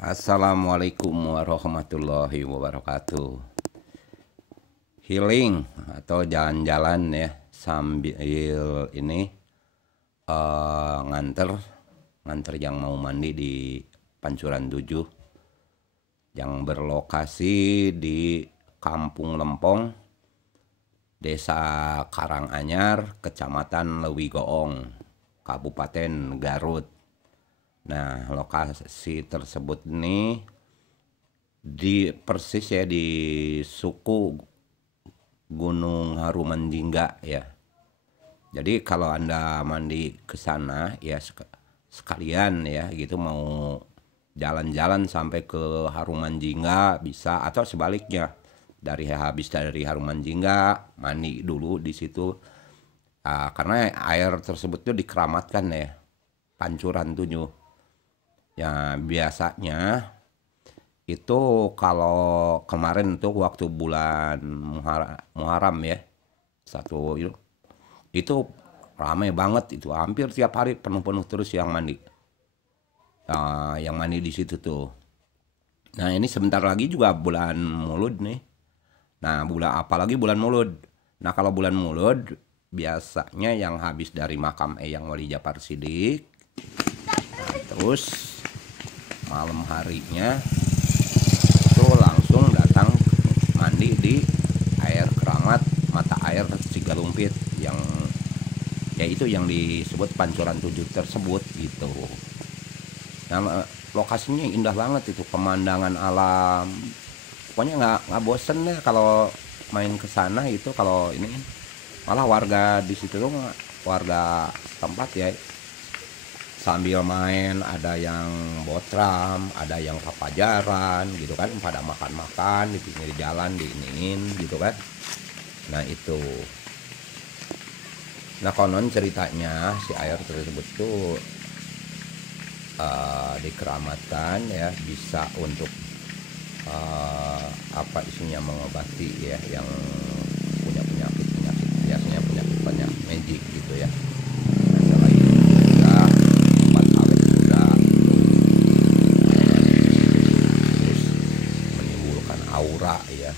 Assalamualaikum warahmatullahi wabarakatuh. Healing atau jalan-jalan ya sambil ini nganter yang mau mandi di Pancuran 7 yang berlokasi di Kampung Lempong, Desa Karanganyar, Kecamatan Lewigoong, Kabupaten Garut. Nah, lokasi tersebut ini di persis ya di suku Gunung Harumanjingga ya. Jadi kalau Anda mandi ke sana ya sekalian ya gitu mau jalan-jalan sampai ke Harumanjingga bisa, atau sebaliknya habis dari Harumanjingga mandi dulu di situ. Karena air tersebut tuh dikeramatkan ya, Pancuran 7. Ya biasanya itu kalau kemarin tuh waktu bulan Muharram ya, itu ramai banget, itu hampir tiap hari penuh-penuh terus yang mandi. Yang mandi di situ tuh. Nah ini sebentar lagi juga bulan Mulud nih. Nah apalagi bulan Mulud. Nah kalau bulan Mulud biasanya yang habis dari makam Eyang Wali Japar Sidik, nah, terus malam harinya itu langsung datang mandi di air keramat mata air Cigalumpit yang yaitu yang disebut Pancuran 7 tersebut gitu. Nah, lokasinya indah banget, itu pemandangan alam. Pokoknya nggak bosen deh kalau main ke sana itu. Kalau ini malah warga di situ tuh, warga tempat ya, sambil main, ada yang botram, ada yang papajaran gitu kan, pada makan-makan di pinggir jalan diinin gitu kan. Nah itu, nah konon ceritanya si air tersebut tuh dikeramatkan ya, bisa untuk apa isinya, mengobati ya yang punya penyakit biasanya penyakit magic gitu ya. Nah, selain itu juga tempat awet muda, terus menimbulkan aura ya.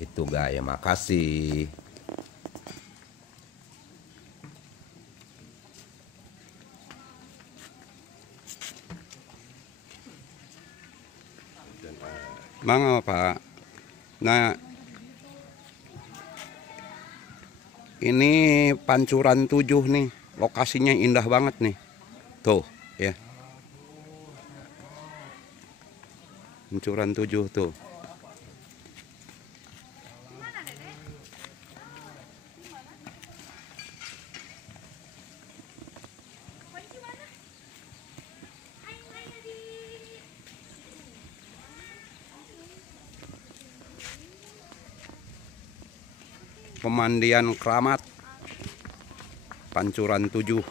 Itu gaya, makasih. Mangga Pak. Nah, ini Pancuran 7 nih, lokasinya indah banget nih. Tuh, ya. Pancuran 7 tuh. Pemandian keramat Pancuran 7.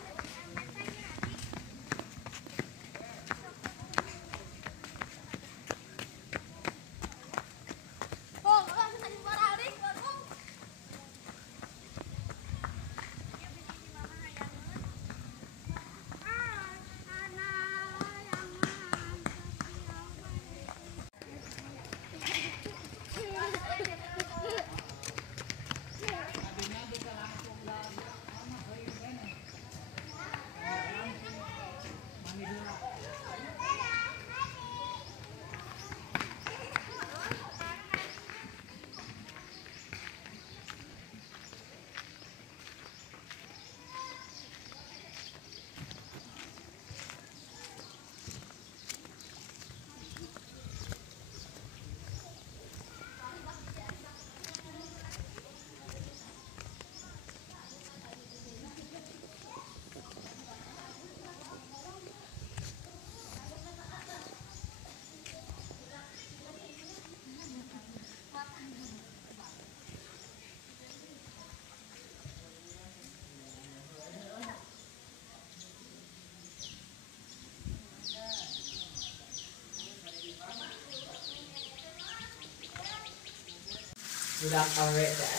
Udah awet dah.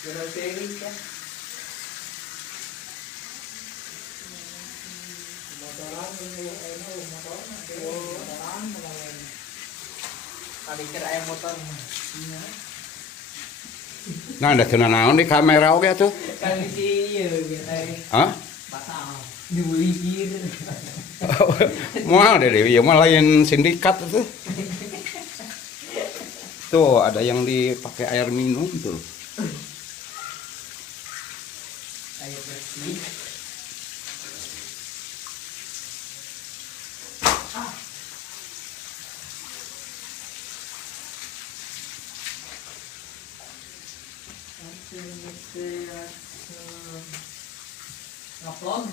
Kena sering kan. Tadi kira ayam motor. Nah, ada kena naon di kamera oke tuh? Kan si ieu gitu. Hah? Pasal diuligir. Moal deh, ya mah lain sindikat tuh. Tuh, ada yang dipakai air minum tuh. Air bersih. Ngupload